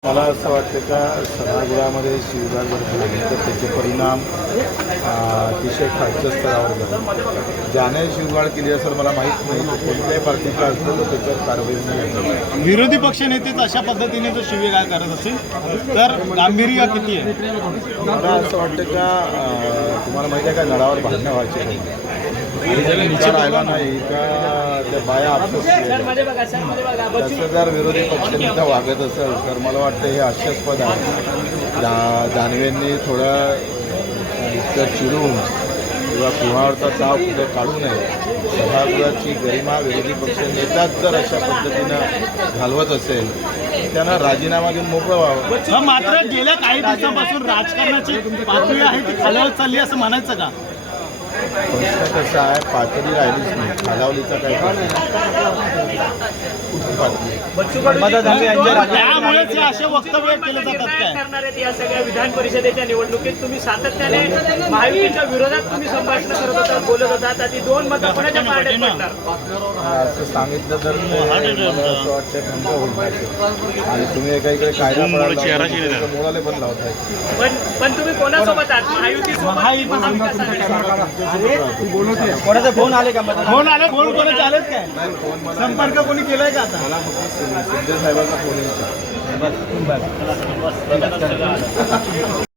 मला असं वाटतं का सभागृहामध्ये शिवगाळ जर झाले तर त्याचे परिणाम अतिशय खालच्या स्तरावर झाले. ज्याने शिवगाळ केली असेल मला माहीत नाही, कोणत्याही पार्टीचा असतो तर त्याच्यावर कारवाई नाही. विरोधी पक्षनेतेच अशा पद्धतीने जर शिवीगाळ करत असेल तर गांभीर्य किती आहे? मला असं वाटतं का तुम्हाला माहिती आहे का नळावर भांडणं व्हायचे नाही. विचार राहिला नाही का त्या बाया अफसोस तसं जर विरोधी पक्षनेता वागत असेल तर मला वाटतं हे हास्यास्पद आहे. दानवेंनी थोडं इतकं चिडून किंवा कुणावरचा ताव कुठे काढू नये. सभागृहाची गरिमा विरोधी पक्षनेताच जर अशा पद्धतीनं घालवत असेल त्यांना राजीनामा देऊन मोकळं व्हावं. मात्र गेल्या काही दिवसांपासून राजकारणाची पातळी आहे ती खालावत चालली असं म्हणायचं का? प्रश्न कसा आहे, पातळी राहिलीच नाही, खालावलीचा काही त्यामुळेच हे असे वक्तव्य केले जातात काय करणार आहेत या सगळ्या विधान परिषदेच्या निवडणुकीत? तुम्ही सातत्याने महायुतीच्या विरोधात तुम्ही संभाषण करत होता, बोलत होता, ती 2 मतं कोणाच्या पारड्यात पडणार असं सांगितलं तर मला असं वाटतं खंड होईल. आणि तुम्ही एका इकडे कायदा मुळाले पण लावताय. पण तुम्ही कोणासोबत आहात? कोणाचा फोन आले का? फोन आले, फोन कोणाचे आलेत काय? संपर्क कोणी केलाय का आता? मला फक्त शिंदे साहेबांचा फोन येईल.